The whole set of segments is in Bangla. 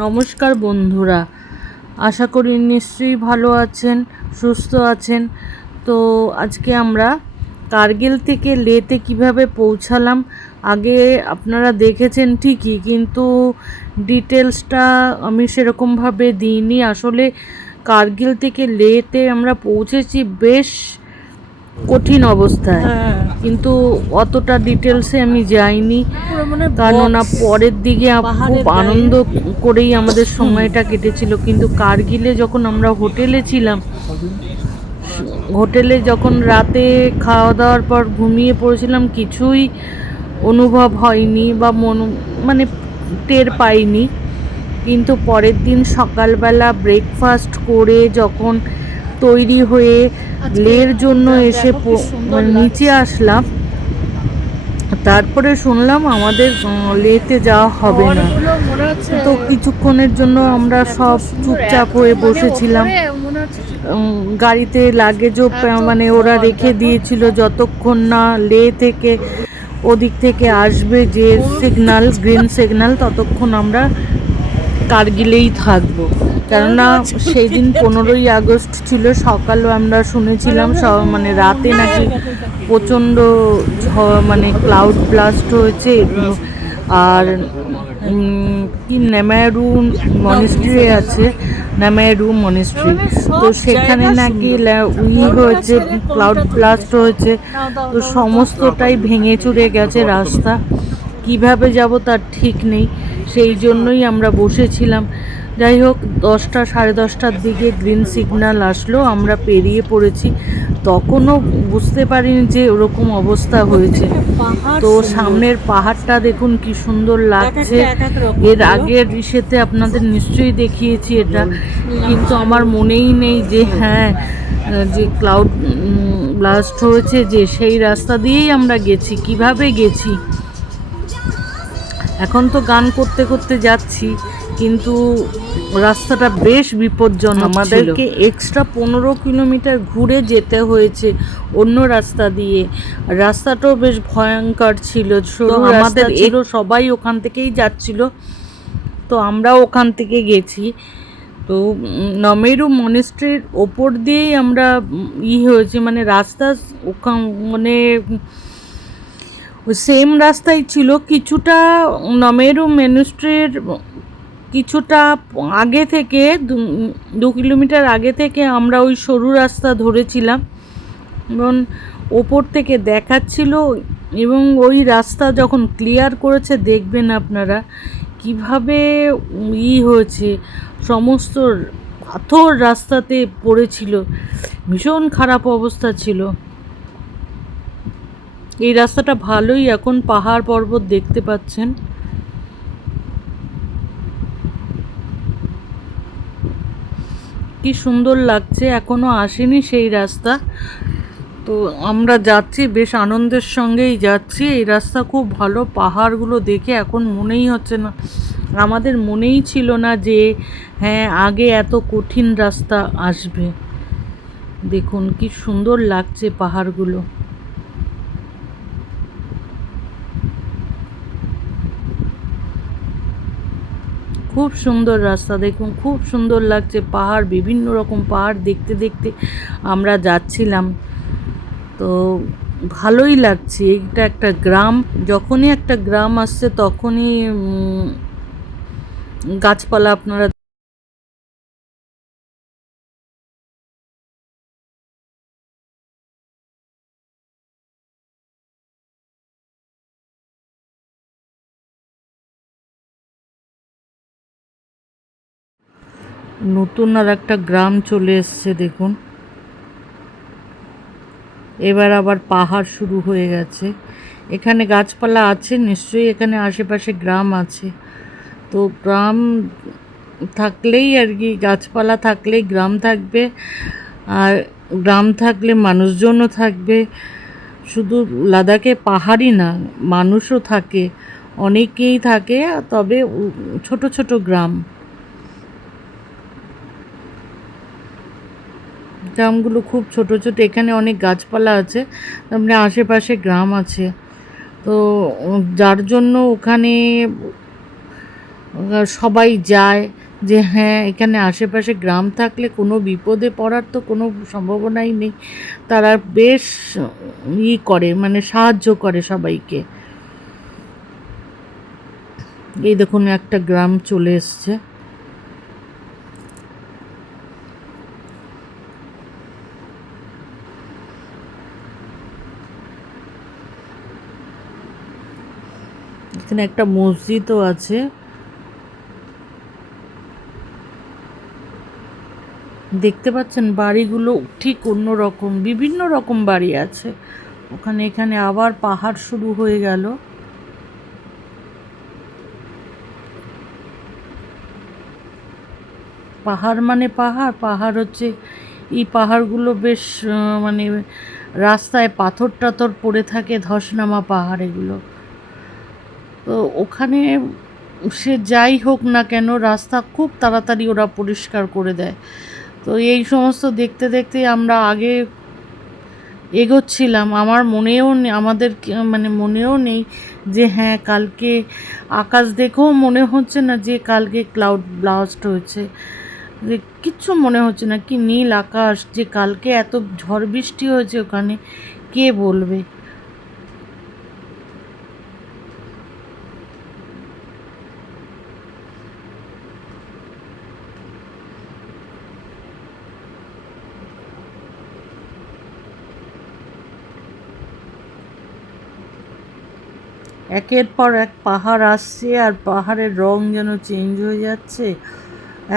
নমস্কার বন্ধুরা, আশা করি নিশ্চয়ই ভালো আছেন, সুস্থ আছেন। তো আজকে আমরা কার্গিল থেকে লেতে কিভাবে পৌঁছালাম আগে আপনারা দেখেছেন ঠিকই, কিন্তু ডিটেলসটা আমি সেরকমভাবে দিইনি। আসলে কার্গিল থেকে লেতে আমরা পৌঁছেছি বেশ কঠিন অবস্থায়, কিন্তু অতটা ডিটেলসে আমি যাইনি, কেননা পরের দিকে খুব আনন্দ করেই আমাদের সময়টা কেটেছিল। কিন্তু কার্গিলে যখন আমরা হোটেলে ছিলাম, হোটেলে যখন রাতে খাওয়া দাওয়ার পর ঘুমিয়ে পড়েছিলাম, কিছুই অনুভব হয়নি বা মানে টের পাইনি। কিন্তু পরের দিন সকালবেলা ব্রেকফাস্ট করে যখন তৈরি হয়ে লের জন্য এসে মানে নিচে আসলাম, তারপরে শুনলাম আমাদের লেতে যাওয়া হবে না। তো কিছুক্ষণের জন্য আমরা সব চুপচাপ হয়ে বসেছিলাম। গাড়িতে লাগেজও মানে ওরা রেখে দিয়েছিল, যতক্ষণ না লে থেকে ওদিক থেকে আসবে যে সিগন্যাল, গ্রিন সিগন্যাল, ততক্ষণ আমরা কার্গিলেই থাকবো। কেননা সেই দিন 15ই আগস্ট ছিল। সকালও আমরা শুনেছিলাম মানে রাতে নাকি প্রচণ্ড মানে ক্লাউড ব্লাস্ট হয়েছে। আর কি নেমারু মনিস্ট্রি আছে, নেমারু মনিস্ট্রি, তো সেখানে নাকি হয়েছে, ক্লাউড ব্লাস্ট হয়েছে। তো সমস্তটাই ভেঙে চুরে গেছে রাস্তা, কিভাবে যাব তার ঠিক নেই। সেই জন্যই আমরা বসেছিলাম। যাই হোক, 10টা সাড়ে 10টার দিকে গ্রিন সিগন্যাল আসলো, আমরা পেরিয়ে পড়েছি। তখনও বুঝতে পারিনি যে ওরকম অবস্থা হয়েছে। তো সামনের পাহাড়টা দেখুন কি সুন্দর লাগছে। এর আগের রিসেতে আপনাদের নিশ্চয়ই দেখিয়েছি এটা, কিন্তু আমার মনেই নেই যে হ্যাঁ, যে ক্লাউড ব্লাস্ট হয়েছে, যে সেই রাস্তা দিয়েই আমরা গেছি। কিভাবে গেছি, এখন তো গান করতে করতে যাচ্ছি, কিন্তু রাস্তাটা বেশ বিপজ্জনক। আমাদেরকে এক্সট্রা 15 কিলোমিটার ঘুরে যেতে হয়েছে অন্য রাস্তা দিয়ে। রাস্তাটাও বেশ ভয়ঙ্কর ছিল, আমাদের ছিল, সবাই ওখান থেকেই যাচ্ছিল, তো আমরাও ওখান থেকে গেছি। তো নমেরু মনিস্ট্রির ওপর দিয়েই আমরা হয়েছে, মানে রাস্তা ওখান মানে সেম রাস্তাই ছিল। কিছুটা নমেরু মনিস্ট্রির কিছুটা আগে থেকে 2 কিলোমিটার আগে থেকে আমরা ওই সরু রাস্তা ধরেছিলাম, এবং ওপর থেকে দেখাচ্ছিল। এবং ওই রাস্তা যখন ক্লিয়ার করেছে দেখবেন আপনারা কিভাবে হয়েছে, সমস্ত পাথর রাস্তাতে পড়েছিল, ভীষণ খারাপ অবস্থা ছিল। এই রাস্তাটা ভালোই, এখন পাহাড় পর্বত দেখতে পাচ্ছেন। কি সুন্দর লাগছে, এখনো আসেনি সেই রাস্তা। তো আমরা যাচ্ছি, বেশ আনন্দের সঙ্গেই যাচ্ছি। এই রাস্তা খুব ভালো, পাহাড়গুলো দেখে এখন মনেই হচ্ছে না, আমাদের মনেই ছিল না যে হ্যাঁ আগে এত কঠিন রাস্তা আসবে। দেখুন কি সুন্দর লাগছে পাহাড়গুলো, খুব সুন্দর রাস্তা। দেখুন খুব সুন্দর লাগছে, পাহাড়, বিভিন্ন রকম পাহাড় দেখতে দেখতে আমরা যাচ্ছিলাম। তো ভালোই লাগছে। এটা একটা গ্রাম, যখনই একটা গ্রাম আসছে তখনই গাছপালা আপনারা নতুন আর একটা গ্রাম চলে এসছে। দেখুন এবার আবার পাহাড় শুরু হয়ে গেছে। এখানে গাছপালা আছে নিশ্চয়ই, এখানে আশেপাশে গ্রাম আছে। তো গ্রাম থাকলেই আর কি, গাছপালা থাকলেই গ্রাম থাকবে, আর গ্রাম থাকলে মানুষজনও থাকবে। শুধু লাদাখে পাহাড়ই না, মানুষও থাকে, অনেকেই থাকে, তবে ছোট ছোট গ্রাম, গ্রামগুলো খুব ছোট ছোট। এখানে অনেক গাছপালা আছে, তারপরে আশেপাশে গ্রাম আছে। তো যার জন্য ওখানে সবাই যায় যে হ্যাঁ এখানে আশেপাশে গ্রাম থাকলে কোনো বিপদে পড়ার তো কোনো সম্ভাবনাই নেই। তারা বেশ করে মানে সাহায্য করে সবাইকে। এই দেখুন একটা গ্রাম চলে এসছে। এখানে একটা মসজিদও আছে। দেখতে পাচ্ছেন বাড়িগুলো ঠিক অন্য রকম, বিভিন্ন রকম বাড়ি আছে ওখানে। এখানে আবার পাহাড় শুরু হয়ে গেল। পাহাড় মানে পাহাড়, পাহাড় হচ্ছে এই পাহাড়গুলো বেশ মানে রাস্তায় পাথর টাথর পড়ে থাকে, ধসনামা পাহাড় এগুলো। তো ওখানে সে যাই হোক না কেন রাস্তা খুব তাড়াতাড়ি ওরা পরিষ্কার করে দেয়। তো এই সমস্ত দেখতে দেখতে আমরা আগে এগোচ্ছিলাম। আমার মনেও আমাদের মানে মনেও নেই যে হ্যাঁ কালকে আকাশ দেখেও মনে হচ্ছে না যে কালকে ক্লাউড ব্লাস্ট হয়েছে, যে কিচ্ছু মনে হচ্ছে না। কি নীল আকাশ, যে কালকে এত ঝড় বৃষ্টি হয়েছে ওখানে কে বলবে। একের পর এক পাহাড় আসছে আর পাহাড়ের রং যেন চেঞ্জ হয়ে যাচ্ছে।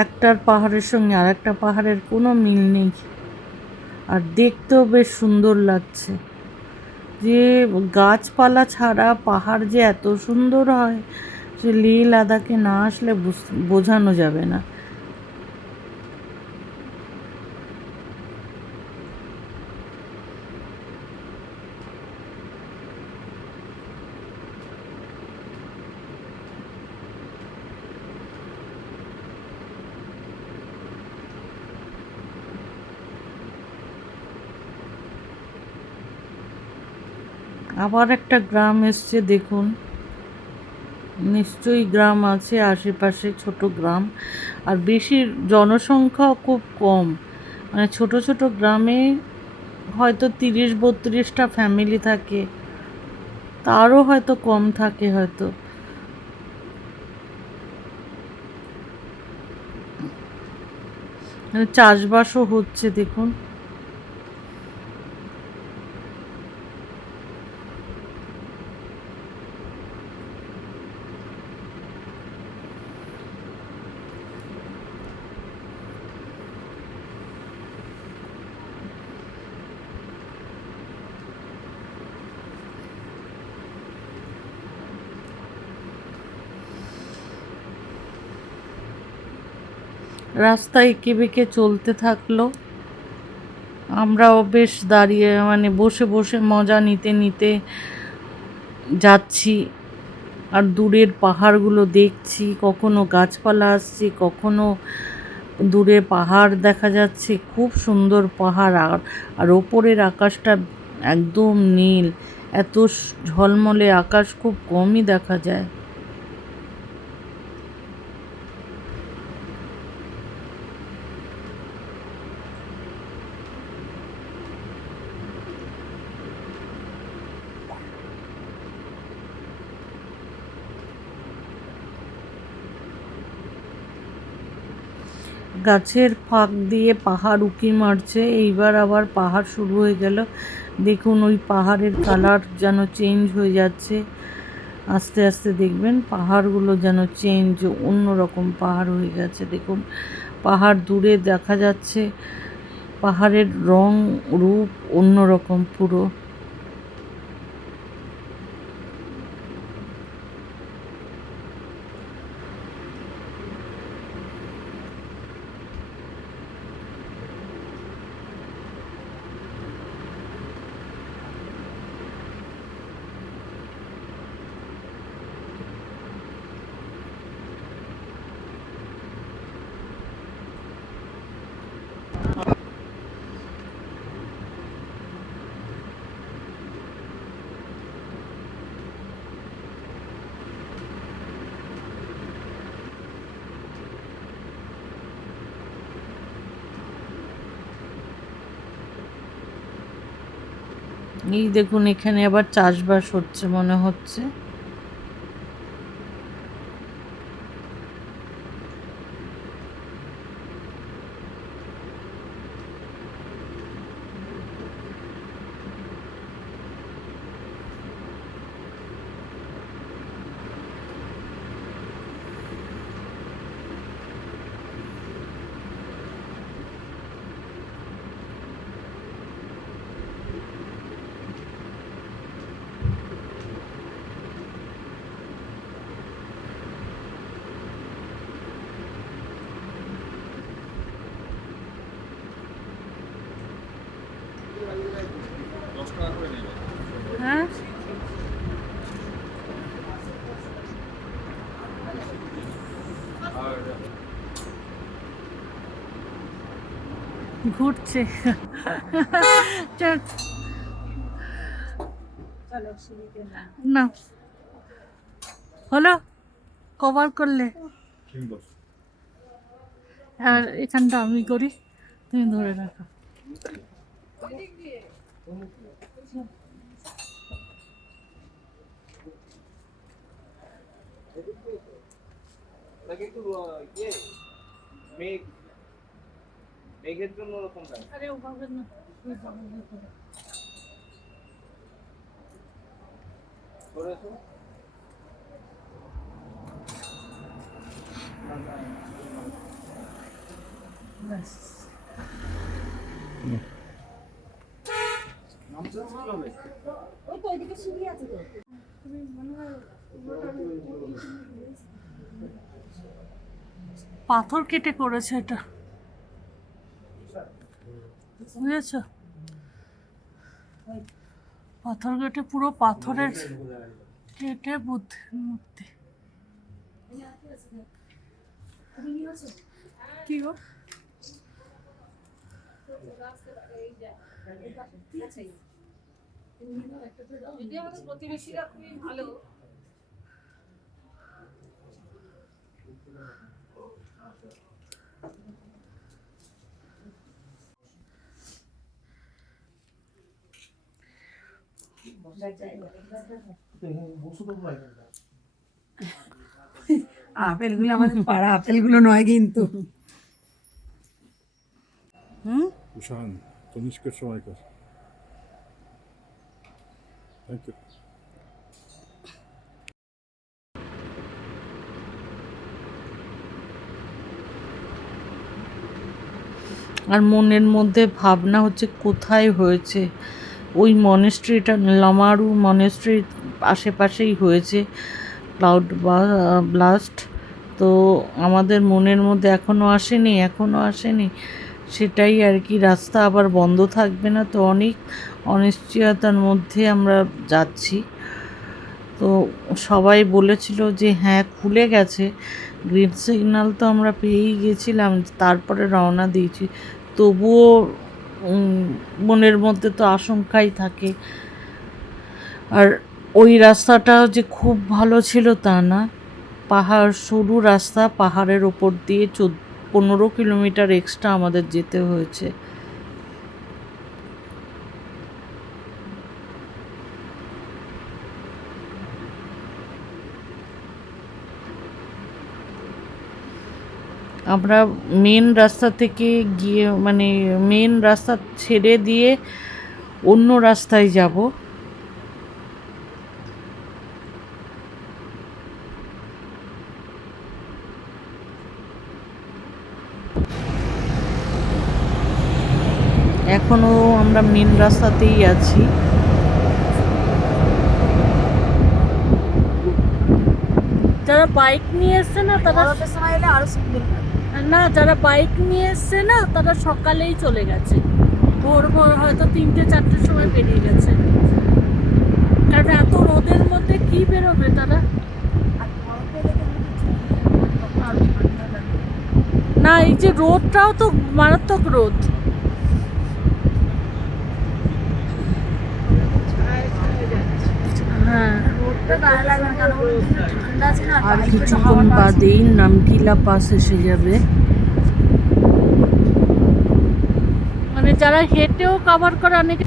একটার পাহাড়ের সঙ্গে আর একটা পাহাড়ের কোনো মিল নেই। আর দেখতেও বেশ সুন্দর লাগছে। যে গাছপালা ছাড়া পাহাড় যে এত সুন্দর হয় সে লেহ লাদাখে না আসলে বোঝানো যাবে না। আবার একটা গ্রাম এসছে দেখুন। নিশ্চয়ই গ্রাম আছে আশেপাশে, ছোট গ্রাম। আর বেশি জনসংখ্যাও খুব কম, মানে ছোট ছোট গ্রামে হয়তো 30-32টা ফ্যামিলি থাকে, তারও হয়তো কম থাকে হয়তো। মানে চাষবাসও হচ্ছে দেখুন। রাস্তায় এঁকে বেঁকে চলতে থাকলো। আমরাও বেশ দাঁড়িয়ে মানে বসে বসে মজা নিতে নিতে যাচ্ছি। আর দূরের পাহাড়গুলো দেখছি, কখনো গাছপালা আসছে, কখনো দূরে পাহাড় দেখা যাচ্ছে, খুব সুন্দর পাহাড়। আর ওপরের আকাশটা একদম নীল। এত ঝলমলে আকাশ খুব কমই দেখা যায়। গাছের ফাঁক দিয়ে পাহাড় উঁকি মারছে। এইবার আবার পাহাড় শুরু হয়ে গেল। দেখুন ওই পাহাড়ের কালার যেন চেঞ্জ হয়ে যাচ্ছে আস্তে আস্তে। দেখবেন পাহাড়গুলো যেন চেঞ্জ, অন্য রকম পাহাড় হয়ে গেছে। দেখুন পাহাড় দূরে দেখা যাচ্ছে, পাহাড়ের রং রূপ অন্য রকম পুরো। এই দেখুন এখানে আবার চাষবাস হচ্ছে মনে হচ্ছে। হ্যাঁ ঘুরছে। না হলো কভার করলে, আর এখানটা আমি করি, তুমি ধরে রাখো। মেঘের জন্য ওরকম আরে ওভাবে না, করেছো। পাথর কেটে করেছে এটা, বুঝেছ? পাথর কেটে পুরো পাথরের কেটে বুদ্ধের মূর্তি। কি গো প্রতিবেশীরা খুবই ভালো। আপেলগুলো আমাদের পাড়া আপেলগুলো নয় কিন্তু। Uşağın, Tonişka Şovaykar. Thank you. আর মনের মধ্যে ভাবনা হচ্ছে কোথায় হয়েছে, ওই মনেস্ট্রিটা লামারু মনেস্ট্রির আশেপাশেই হয়েছে ক্লাউড ব্লাস্ট। তো আমাদের মনের মধ্যে এখনও আসেনি সেটাই আর কি। রাস্তা আবার বন্ধ থাকবে না, তো অনেক অনিশ্চয়তার মধ্যে আমরা যাচ্ছি। তো সবাই বলেছিল যে হ্যাঁ খুলে গেছে, গ্রিন সিগন্যাল তো আমরা পেয়েই গেছিলাম, তারপরে রওনা দিয়েছি। তবুও মনের মধ্যে তো আশঙ্কাই থাকে। আর ওই রাস্তাটাও যে খুব ভালো ছিল তা না, পাহাড়, সরু রাস্তা, পাহাড়ের ওপর দিয়ে 15 কিলোমিটার এক্সট্রা আমাদের যেতে হয়েছে। আমরা মেন রাস্তা থেকে গিয়ে মানে মেন রাস্তা ছেড়ে দিয়ে অন্য রাস্তায় যাব। এখনো আমরা মেন রাস্তাতেই আছি। যারা বাইক নিয়ে এসছে না তারা আরো সুন্দর না, যারা বাইক নিয়ে এসছে না তারা সকালেই চলে গেছে, ভোর হয়তো 3-4টের সময় বেরিয়ে গেছে, কারণ এত রোদের মধ্যে কি বেরোবে তারা। না, এই যে রোদটাও তো মারাত্মক রোদ। হ্যাঁ, আর কিছুক্ষণ বাদেই নামকিলা পাস এসে যাবে। মানে যারা হেঁটেও কভার করে অনেকে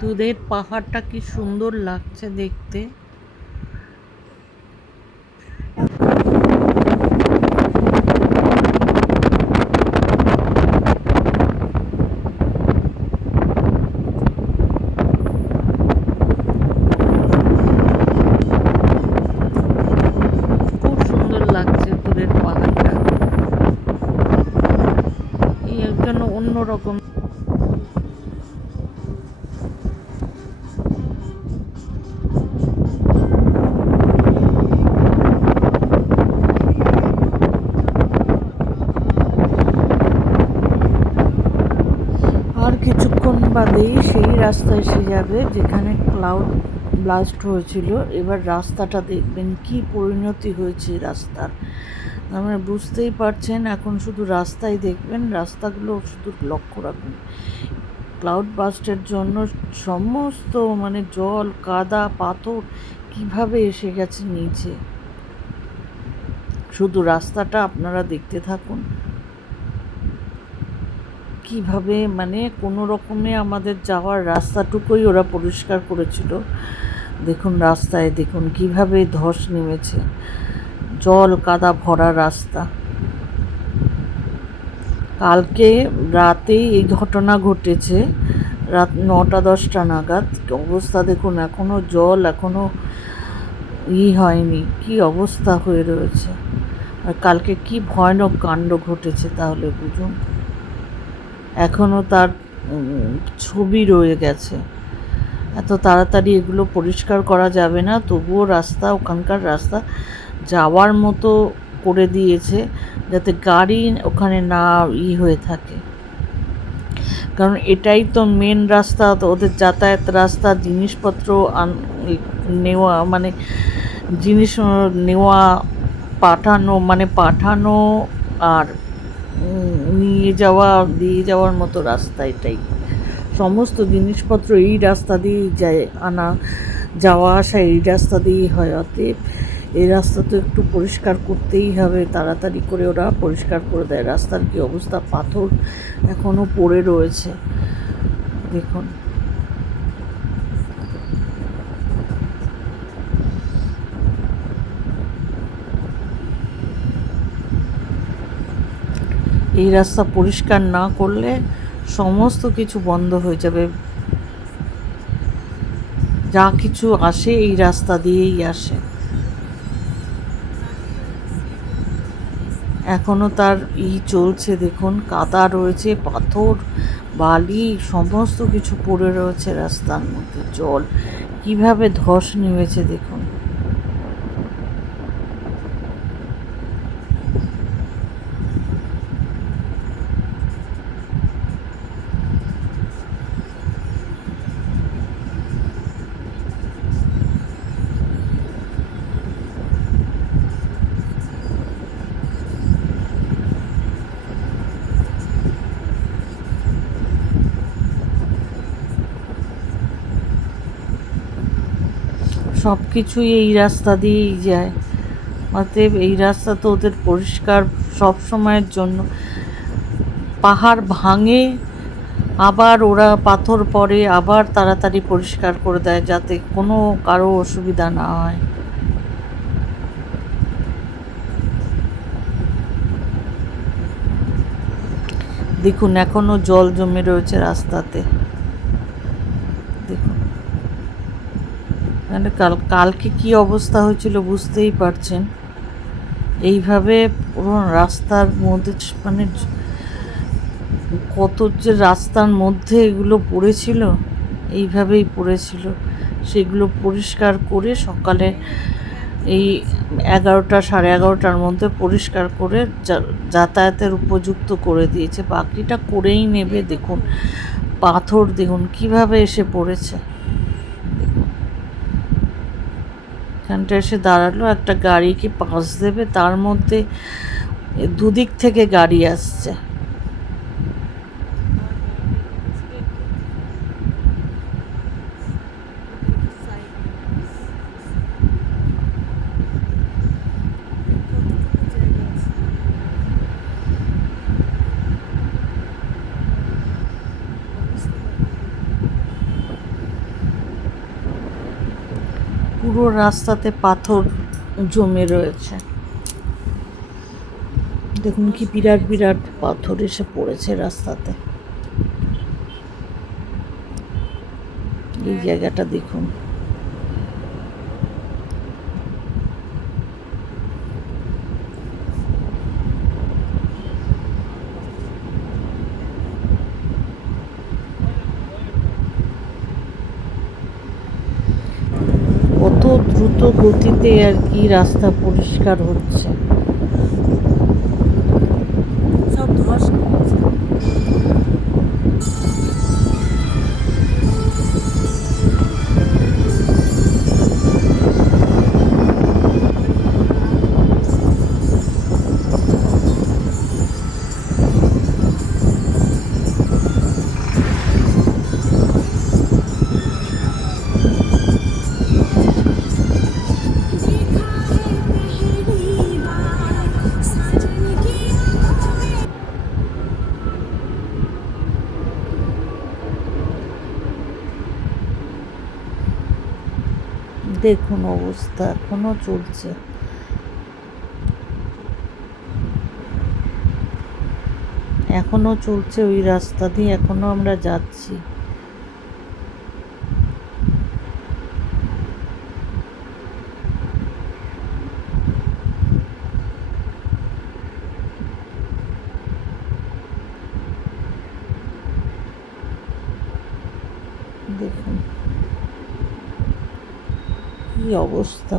দুধের পাহাড়টা কি সুন্দর লাগছে দেখতে। খুব সুন্দর লাগছে দূরের পাহাড়টা, এর জন্য অন্যরকম। আর কিছুক্ষণ বাদেই সেই রাস্তা এসে যাবে যেখানে ক্লাউড ব্লাস্ট হয়েছিল। এবার রাস্তাটা দেখবেন কি পরিণতি হয়েছে রাস্তার, আপনারা বুঝতেই পারছেন। এখন শুধু রাস্তাই দেখবেন, রাস্তাগুলো শুধু লক্ষ্য রাখুন। ক্লাউড ব্লাস্টের জন্য সমস্ত মানে জল, কাদা, পাথর কিভাবে এসে গেছে নিচে, শুধু রাস্তাটা আপনারা দেখতে থাকুন। কিভাবে মানে কোনো রকমে আমাদের যাওয়ার রাস্তাটুকুই ওরা পরিষ্কার করেছিল। দেখুন রাস্তায় দেখুন কিভাবে ধস নেমেছে, জল কাদা ভরা রাস্তা। কালকে রাতেই এই ঘটনা ঘটেছে, রাত 9টা-10টা নাগাদ। অবস্থা দেখুন, এখনো জল, এখনো হয়নি, কি অবস্থা হয়ে রয়েছে। আর কালকে কি ভয়ানক কাণ্ড ঘটেছে তাহলে বুঝুন। এখনও তার ছবি রয়ে গেছে। এত তাড়াতাড়ি এগুলো পরিষ্কার করা যাবে না, তবুও রাস্তা, ওখানকার রাস্তা যাওয়ার মতো করে দিয়েছে যাতে গাড়ি ওখানে না হয়ে থাকে। কারণ এটাই তো মেন রাস্তা, তো ওদের যাতায়াত রাস্তা, জিনিসপত্র নেওয়া মানে জিনিস নেওয়া, পাঠানো আর দিয়ে যাওয়ার মতো রাস্তা এটাই। সমস্ত জিনিসপত্র এই রাস্তা দিয়েই যায়, আনা যাওয়া আসা এই রাস্তা দিয়েই হয়। অতএব এই রাস্তা তো একটু পরিষ্কার করতেই হবে, তাড়াতাড়ি করে ওরা পরিষ্কার করে দেয়। রাস্তার কি অবস্থা, পাথর এখনও পড়ে রয়েছে দেখুন। এই রাস্তা পরিষ্কার না করলে সমস্ত কিছু বন্ধ হয়ে যাবে। যা কিছু আসে এই রাস্তা দিয়েই আসে। এখনো তার চলছে দেখুন, কাদা রয়েছে, পাথর, বালি সমস্ত কিছু পড়ে রয়েছে রাস্তার মধ্যে। জল কিভাবে ধস নেমেছে দেখুন। সব কিছুই এই রাস্তা দিয়েই যায়। অতএব এই রাস্তা তো ওদের পরিষ্কার সব সময়ের জন্য। পাহাড় ভাঙে, আবার ওরা পাথর পড়ে, আবার তাড়াতাড়ি পরিষ্কার করে দেয় যাতে কোনো কারো অসুবিধা না হয়। দেখুন এখনো জল জমে রয়েছে রাস্তাতে দেখুন। মানে কালকে কি অবস্থা হয়েছিল বুঝতেই পারছেন। এইভাবে পুরো রাস্তার মধ্যে মানে কত যে রাস্তার মধ্যে এগুলো পড়েছিল, এইভাবেই পড়েছিল। সেগুলো পরিষ্কার করে সকালে এই 11টা সাড়ে 11টার মধ্যে পরিষ্কার করে যাতায়াতের উপযুক্ত করে দিয়েছে। বাকিটা করেই নেবে। দেখুন পাথর দেখুন কিভাবে এসে পড়েছে। এখানটা এসে দাঁড়ালো, একটা গাড়িকে পাশ দেবে, তার মধ্যে দুদিক থেকে গাড়ি আসছে। পুরো রাস্তাতে পাথর জমে রয়েছে। দেখুন কি বিরাট বিরাট পাথর এসে পড়েছে রাস্তাতে। এই জায়গাটা দেখুন। কত দ্রুত গতিতে আর কি রাস্তা পরিষ্কার হচ্ছে। সব ধস নেমেছে। দেখুন অবস্থা এখনো চলছে। এখনো চলছে ওই রাস্তা দিয়ে, এখনো আমরা যাচ্ছি। দেখুন কি অবস্থা।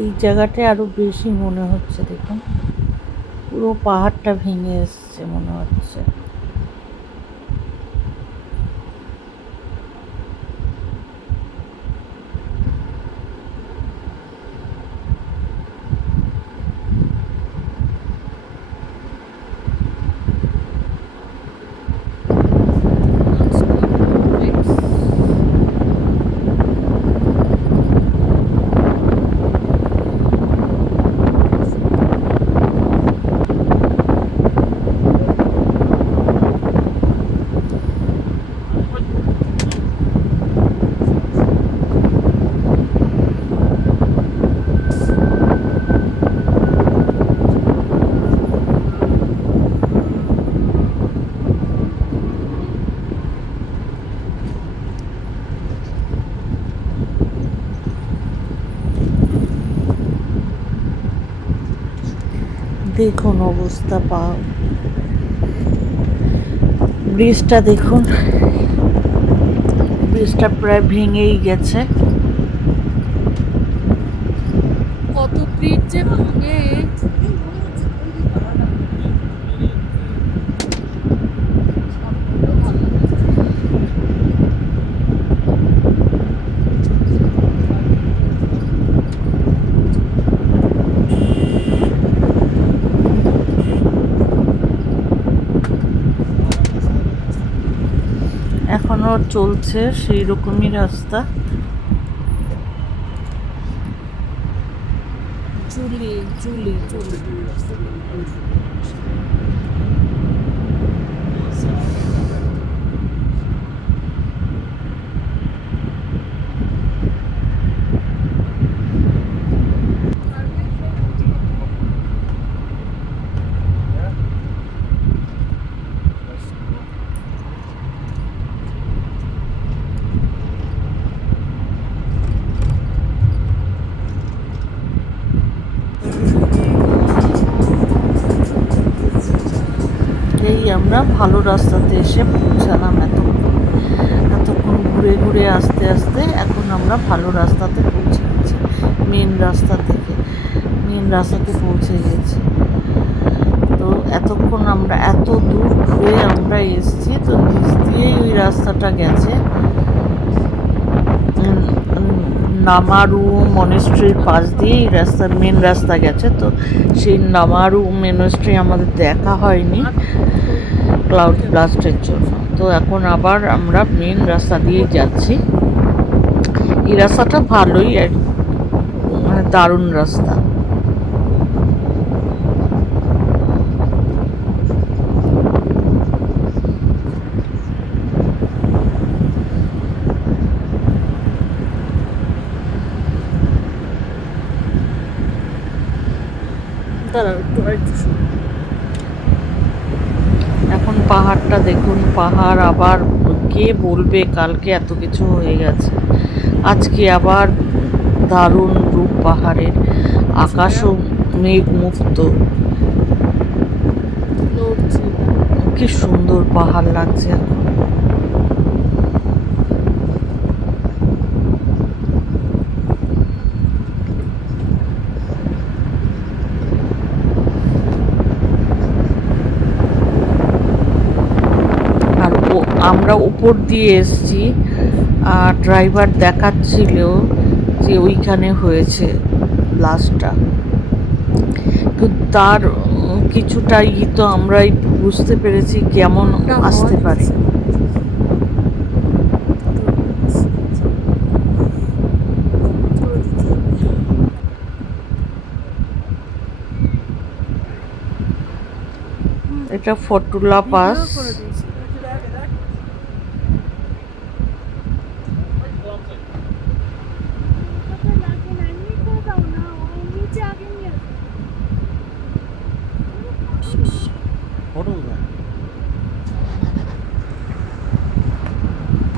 এই জায়গাটায় আরো বেশি মনে হচ্ছে। দেখুন পুরো পাহাড়টা ভেঙে এসছে মনে হচ্ছে। দেখুন অবস্থা। ব্রিজটা দেখুন, ব্রিজটা প্রায় ভেঙেই গেছে। কত ব্রিজ যে ভাঙে। এখনো চলছে সেই রকমই রাস্তা। চুলি চুলি চুলি। এই আমরা ভালো রাস্তাতে এসে পৌঁছালাম। এতক্ষণ ঘুরে ঘুরে আস্তে আস্তে এখন আমরা ভালো রাস্তাতে পৌঁছে গেছি। মেন রাস্তাতে পৌঁছে গেছি। তো এতক্ষণ আমরা এত দূর ঘুরে আমরা এসেছি, তো নিচ দিয়েই ওই রাস্তাটা গেছে। নামারু মনেস্ট্রির পাশ দিয়েই মেন রাস্তা গেছে। তো সেই নামারু মনেস্ট্রি আমাদের দেখা হয়নি ক্লাউড ব্লাস্টের জন্য। তো এখন আবার আমরা মেন রাস্তা দিয়েই যাচ্ছি। এই রাস্তাটা ভালোই, মানে দারুণ রাস্তা। এখন পাহাড়টা দেখুন, পাহাড় আবার কে বলবে কালকে এত কিছু হয়ে গেছে, আজকে আবার দারুণ রূপ পাহাড়ের। আকাশও মেঘ মুক্ত, কি সুন্দর পাহাড় লাগছে এখন। আর আমরা উপর দিয়ে এসছি, আর ড্রাইভার দেখাচ্ছিল যে ওইখানে হয়েছে ব্লাস্টটা, কিন্তু তার কিছুটা তো আমরা একটু বুঝতে পেরেছি কেমন আসতে পারে। এটা ফটুলা পাস।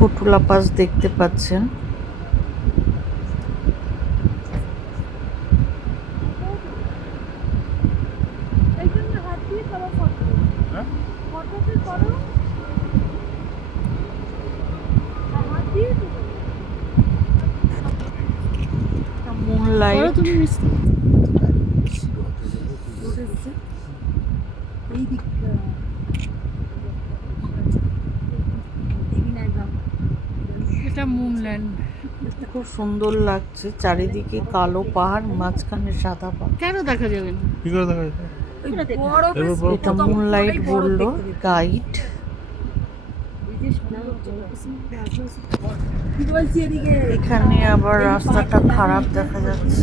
ফটুলা পাস দেখতে পাচ্ছেন। মুনলাইট, এটা মুনল্যান্ড। খুব সুন্দর লাগছে, চারিদিকে কালো পাহাড়, মাঝখানে সাদা পাহাড়। কেন দেখা যাবে না? কি করে দেখা যায়? এটা মুনলাইট বললো গাইড। এখানে আবার রাস্তাটা খারাপ দেখা যাচ্ছে।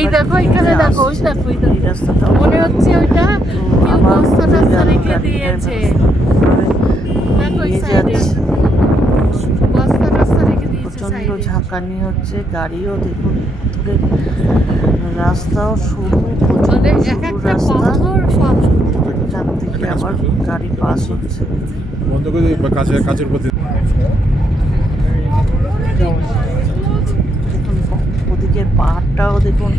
এই দেখো, এখানে দেখো, ওই দেখো, ওই দেখো। এই রাস্তাটা মনে হচ্ছে ওইটা কেউ আবার বস্তা টস্তা রেখে গাড়ি দিয়েছে। দেখো ওই নিয়ে সাইডে যাচ্ছে। বস্তা টস্তা রেখে দিয়েছে প্রচন্ড সাইডে। ঝাঁকানি হচ্ছে, গাড়িও দেখুন দূরে, রাস্তাও সরু, প্রচন্ড মানে এক সরু একটা রাস্তা, পাথর সব যার থেকে আবার গাড়ি পাস হচ্ছে। বন্ধ করে দিই বা কাছের প্রতি। দেখুন ওদিকের পাহাড়টাও দেখুন,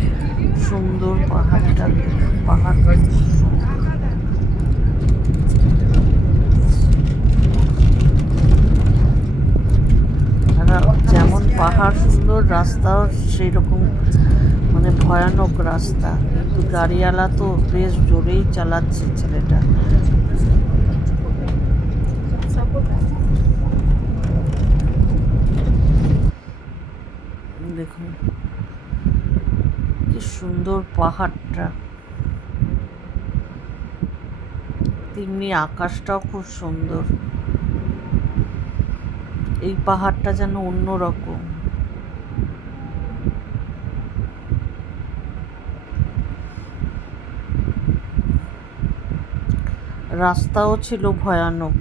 সুন্দর পাহাড়টা, পাহাড় যেমন পাহাড় সুন্দর, রাস্তাও সেই রকম, মানে ভয়ানক রাস্তা। কিন্তু গাড়িওয়ালা তো বেশ জোরেই চালাচ্ছে ছেলেটা। দেখুন কি সুন্দর পাহাড়টা, তেমনি আকাশটাও খুব সুন্দর। এই পাহাড়টা যেন অন্যরকম। রাস্তাও ছিল ভয়ানক।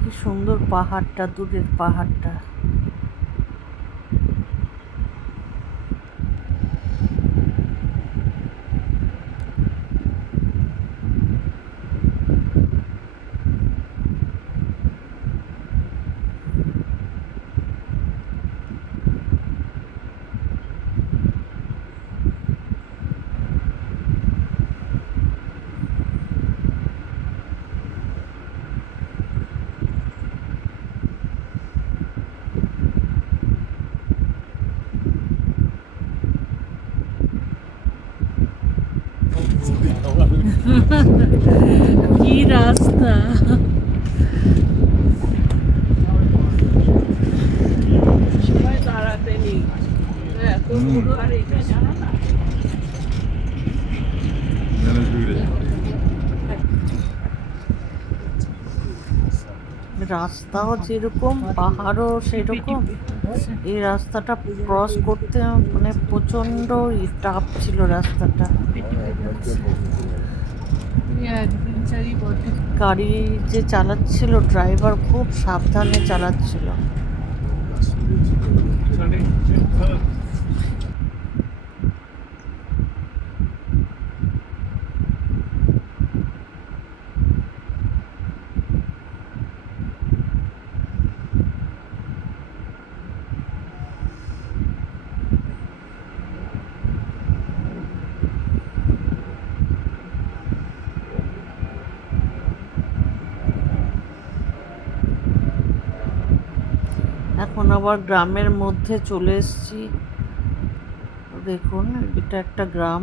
কি সুন্দর পাহাড়টা, দূরের পাহাড়টা। কি রাস্তা! সবাই দাঁড়াতে নেই এত বড়, আর এটা জানো না ম্যানেজ বিগড়ে যায়। রাস্তাও যেরকম, পাহাড়ও সেরকম। এই রাস্তাটা ক্রস করতে মানে প্রচন্ড টাফ ছিল রাস্তাটা। অ্যাডভেঞ্চারই বটে। গাড়ি যে চালাচ্ছিল ড্রাইভার খুব সাবধানে চালাচ্ছিল। এখন আবার গ্রামের মধ্যে চলে এসেছি। দেখুন, এটা একটা গ্রাম।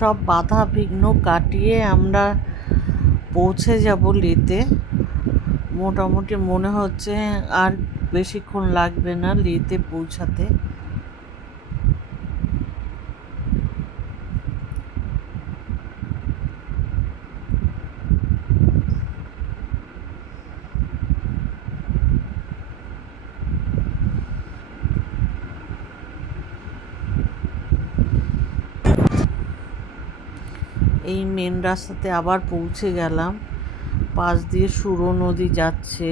সব বাধা বিঘ্ন কাটিয়ে আমরা পৌঁছে যাব লেতে। মোটামুটি মনে হচ্ছে আর বেশিক্ষণ লাগবে না লেতে পৌঁছাতে। এই মেন রাস্তাতে আবার পৌঁছে গেলাম। পাশ দিয়ে সুরো নদী যাচ্ছে।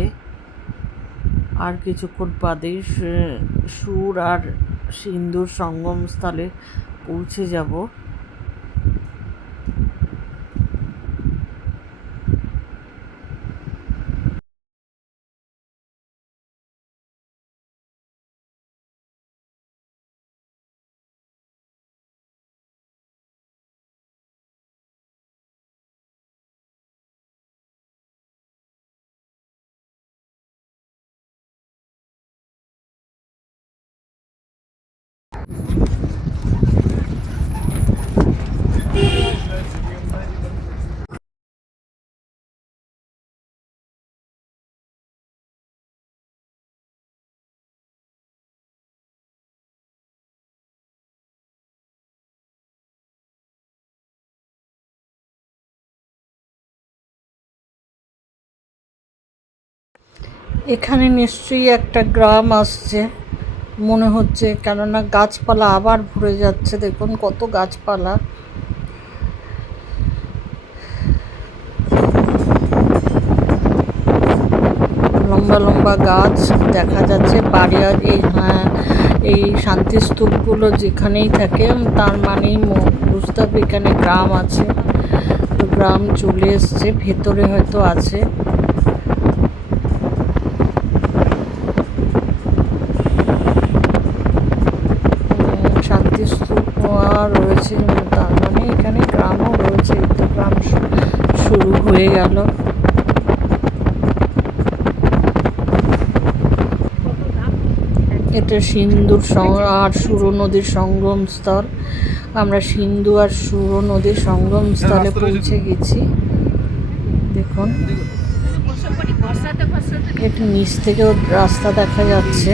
আর কিছুক্ষণ বাদেই সুর আর সিন্ধুর সঙ্গমস্থলে পৌঁছে যাব। এখানে নিশ্চয়ই একটা গ্রাম আসছে মনে হচ্ছে, কেননা গাছপালা আবার ভরে যাচ্ছে। দেখুন কত গাছপালা। লম্বা লম্বা গাছ দেখা যাচ্ছে। বাড়ি এই এই শান্তিস্তূপগুলো যেখানেই থাকে তার মানেই বুঝতে হবে এখানে গ্রাম আছে। তো গ্রাম চলে এসছে, ভেতরে হয়তো আছে। শান্তিস্তূপ রয়েছে, তার মানে এখানে গ্রামও রয়েছে। তো গ্রাম শুরু হয়ে গেল। এটা সিন্ধুর আর সুরো নদীর সঙ্গমস্থল। আমরা সিন্ধু আর সুরো নদীর সঙ্গমস্থলে পৌঁছে গেছি। দেখুন, একটু নিচ থেকেও রাস্তা দেখা যাচ্ছে।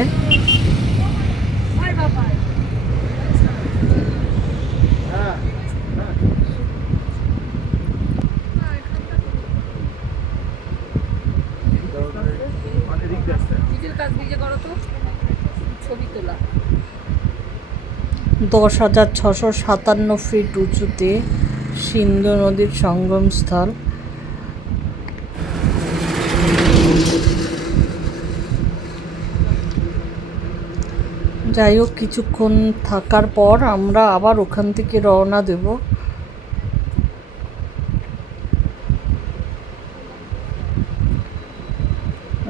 ছবি তোলা 10,657 ফিট উঁচুতে সিন্ধু নদীর সঙ্গমস্থল। যাই হোক, কিছুক্ষণ থাকার পর আমরা আবার ওখান থেকে রওনা দেব।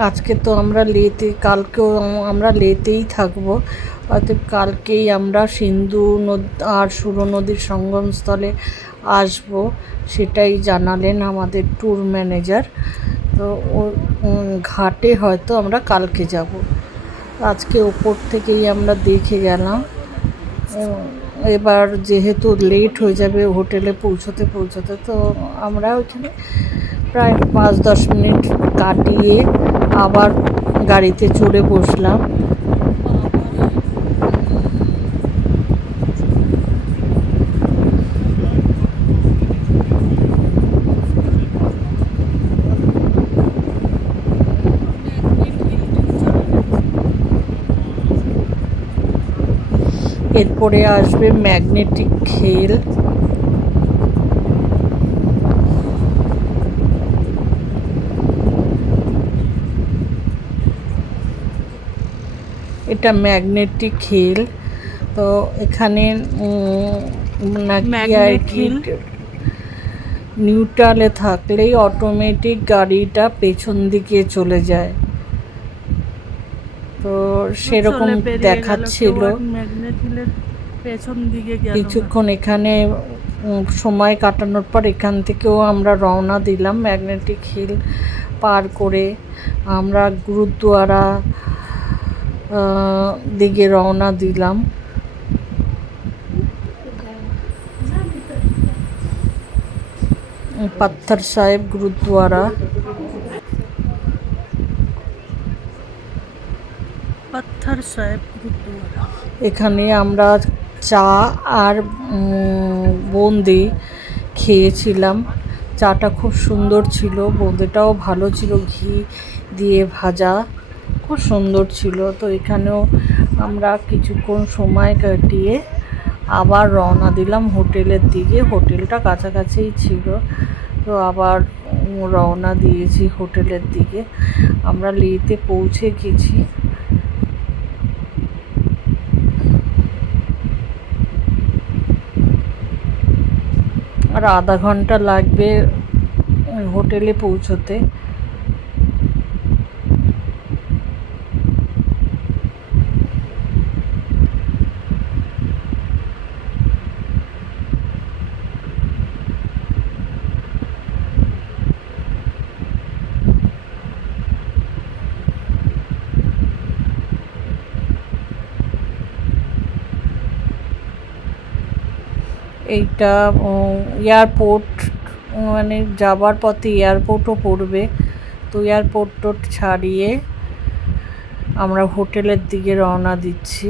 আজকে তো আমরা লেতে, কালকেও আমরা লেতেই থাকবো, অতএব কালকেই আমরা সিন্ধু নদী আর সুরো নদীর সঙ্গমস্থলে আসব, সেটাই জানালেন আমাদের ট্যুর ম্যানেজার। তো ও ঘাটে হয়তো আমরা কালকে যাব। আজকে ওপর থেকেই আমরা দেখে গেলাম। এবার যেহেতু লেট হয়ে যাবে হোটেলে পৌঁছতে পৌঁছতে, তো আমরা ওইখানে প্রায় 5-10 মিনিট কাটিয়ে আবার গাড়িতে চড়ে বসলাম। এরপরে আসবে ম্যাগনেটিক হিল। এটা ম্যাগনেটিক হিল। তো এখানে নাকি আর কি নিউট্রালে থাকলেই অটোমেটিক গাড়িটা পেছন দিকে চলে যায়। তো সেরকম দেখাচ্ছিল। কিছুক্ষণ এখানে সময় কাটানোর পর এখান থেকেও আমরা রওনা দিলাম। ম্যাগনেটিক হিল পার করে আমরা গুরুদ্বারা দিকে রওনা দিলাম। পাথর সাহেব গুরুদ্বারা। পাথর সাহেব গুরুদ্বারা, এখানে আমরা চা আর বোঁদে খেয়েছিলাম। চাটা খুব সুন্দর ছিল, বোঁদেটাও ভালো ছিল, ঘি দিয়ে ভাজা, খুব সুন্দর ছিল। তো এখানেও আমরা কিছুক্ষণ সময় কাটিয়ে আবার রওনা দিলাম হোটেলের দিকে। হোটেলটা কাছাকাছিই ছিল, তো আবার রওনা দিয়েছি হোটেলের দিকে। আমরা লেতে পৌঁছে গেছি। আর আধা ঘন্টা লাগবে হোটেলে পৌঁছতে। এইটা এয়ারপোর্ট, মানে যাবার পথে এয়ারপোর্টও পড়বে। তো এয়ারপোর্ট ছাড়িয়ে আমরা হোটেলের দিকে রওনা দিচ্ছি।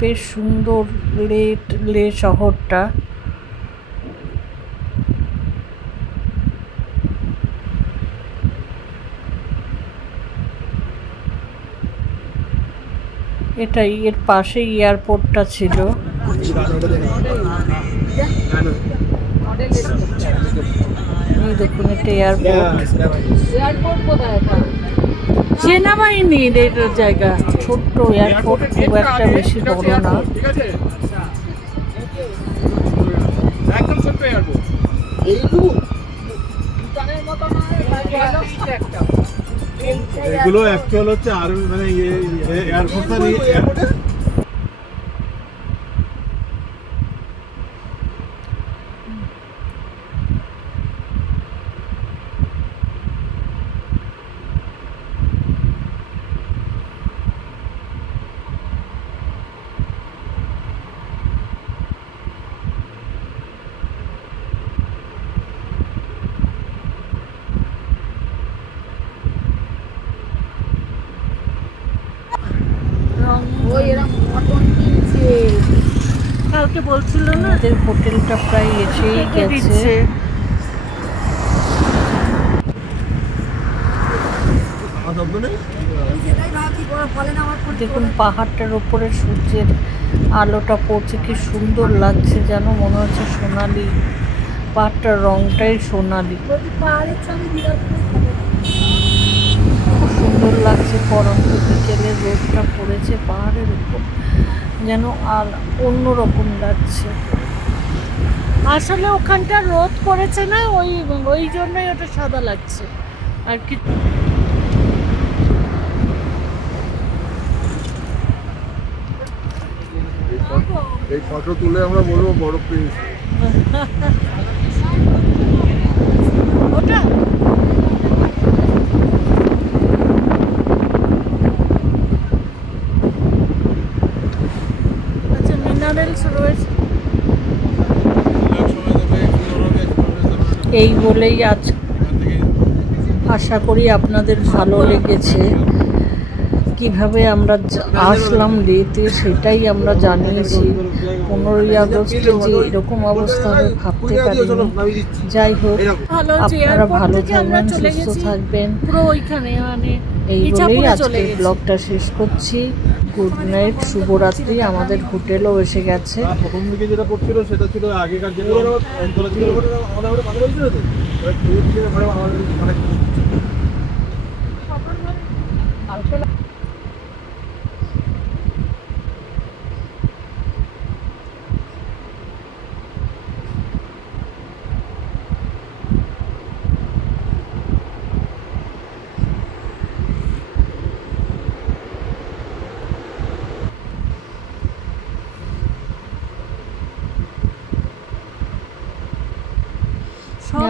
বেশ সুন্দর লে শহরটা। এটাই, এর পাশেই এয়ারপোর্টটা ছিল। এই দেখুন, এটা এয়ারপোর্ট। সেনাবাহিনীর এর জায়গা, ছোট্ট এয়ারপোর্ট, খুব একটা বেশি বড় না। একদম ছোট্ট এয়ারপোর্ট। এগুলো অ্যাকচুয়াল হচ্ছে আর মানে এয়ারফোর্সের এয়ারপোর্টে কালকে বলছিল না যে হোটেলটা প্রায় এসেই গেছে। দেখুন পাহাড়টার ওপরে সূর্যের আলোটা পড়ছে, কি সুন্দর লাগছে, যেন মনে হচ্ছে সোনালি, পাহাড়টার রংটাই সোনালি, খুব সুন্দর লাগছে। পরন্ত বিকেলে রোদটা পড়েছে পাহাড়ের উপর, যেন আর অন্যরকম লাগছে। আসলে ওখানটা রোদ পড়েছে না, ওই জন্যই ওটা সাদা লাগছে আর কি। এই ফটো তুলে আমরা বলবো বরফ পেয়েছি। ওটা আচ্ছা, মিনারেলস রয়েছে। এই বলেই আজ আশা করি আপনাদের ভালো লেগেছে। কিভাবে আমরা আসলাম লেতে সেটাই আমরা জানিয়েছি। 15ই আগস্টে যে এরকম অবস্থা হবে ভাবতে পারিনি। যাই হোক, আপনারা ভালো থাকবেন, সুস্থ থাকবেন, পুরো ওইখানে মানে এই বলেই আজকের ব্লগটা শেষ করছি। গুড নাইট, শুভরাত্রি। আমাদের হোটেলও এসে গেছে। প্রথম দিকে যেটা পড়ছিল সেটা ছিল আগেকার যেটা ছিল।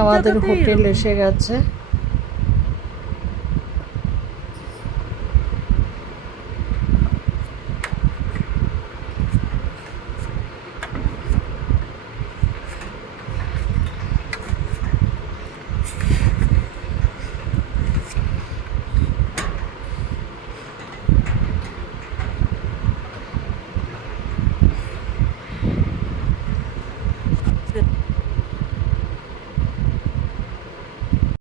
আমাদের হোটেল এসে গেছে।